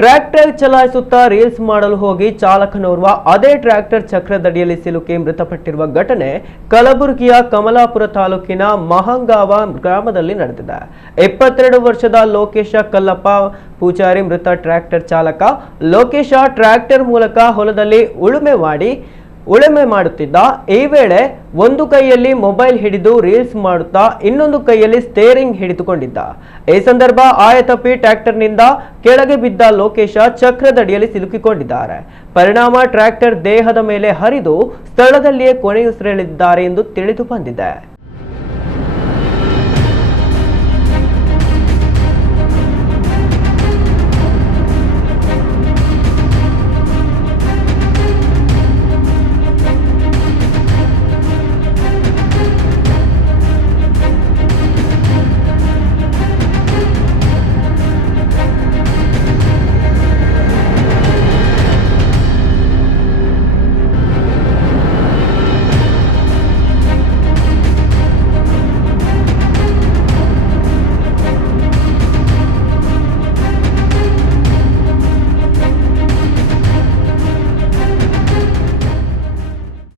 Tractor ಚಲಾಯಿಸುತ್ತಾ reels ಮಾಡಲು ಹೋಗಿ ಚಾಲಕನೋರ್ವ ಅದೇ ಟ್ರ್ಯಾಕ್ಟರ್ ಚಕ್ರದಡಿಯಲ್ಲಿ ಸಿಲುಕಿ ಮೃತಪಟ್ಟಿರುವ ಘಟನೆ ಕಲಬುರಗಿಯ ಕಮಲಾಪುರ ತಾಲೂಕಿನ ಮಹಂಗಾವ ಗ್ರಾಮದಲ್ಲಿ ನಡೆದಿದೆ. 22 ವರ್ಷದ ಲೋಕೇಶ ಕಲ್ಲಪ್ಪ ಪೂಜಾರಿ ಮೃತ ಟ್ರ್ಯಾಕ್ಟರ್ ಚಾಲಕ. ಲೋಕೇಶ ಟ್ರ್ಯಾಕ್ಟರ್ ಮೂಲಕ ಹೊಲದಲ್ಲಿ ಉಳುಮೆ ಮಾಡುತ್ತಿದ್ದ. ಈ ವೇಳೆ ಒಂದು ಕೈಯಲ್ಲಿ ಮೊಬೈಲ್ ಹಿಡಿದು ರೀಲ್ಸ್ ಮಾಡುತ್ತಾ ಇನ್ನೊಂದು ಕೈಯಲ್ಲಿ ಸ್ಟೇರಿಂಗ್ ಹಿಡಿದುಕೊಂಡಿದ್ದ. ಈ ಸಂದರ್ಭ ಆಯತಪ್ಪಿ ಟ್ರ್ಯಾಕ್ಟರ್ನಿಂದ ಕೆಳಗೆ ಬಿದ್ದ ಲೋಕೇಶ ಚಕ್ರದಡಿಯಲ್ಲಿ ಸಿಲುಕಿಕೊಂಡಿದ್ದಾರೆ. ಪರಿಣಾಮ ಟ್ರ್ಯಾಕ್ಟರ್ ದೇಹದ ಮೇಲೆ ಹರಿದು ಸ್ಥಳದಲ್ಲಿಯೇ ಕೊನೆಯುಸಿರೆಳಿದಿದ್ದಾರೆ ಎಂದು ತಿಳಿದು ಬಂದಿದೆ.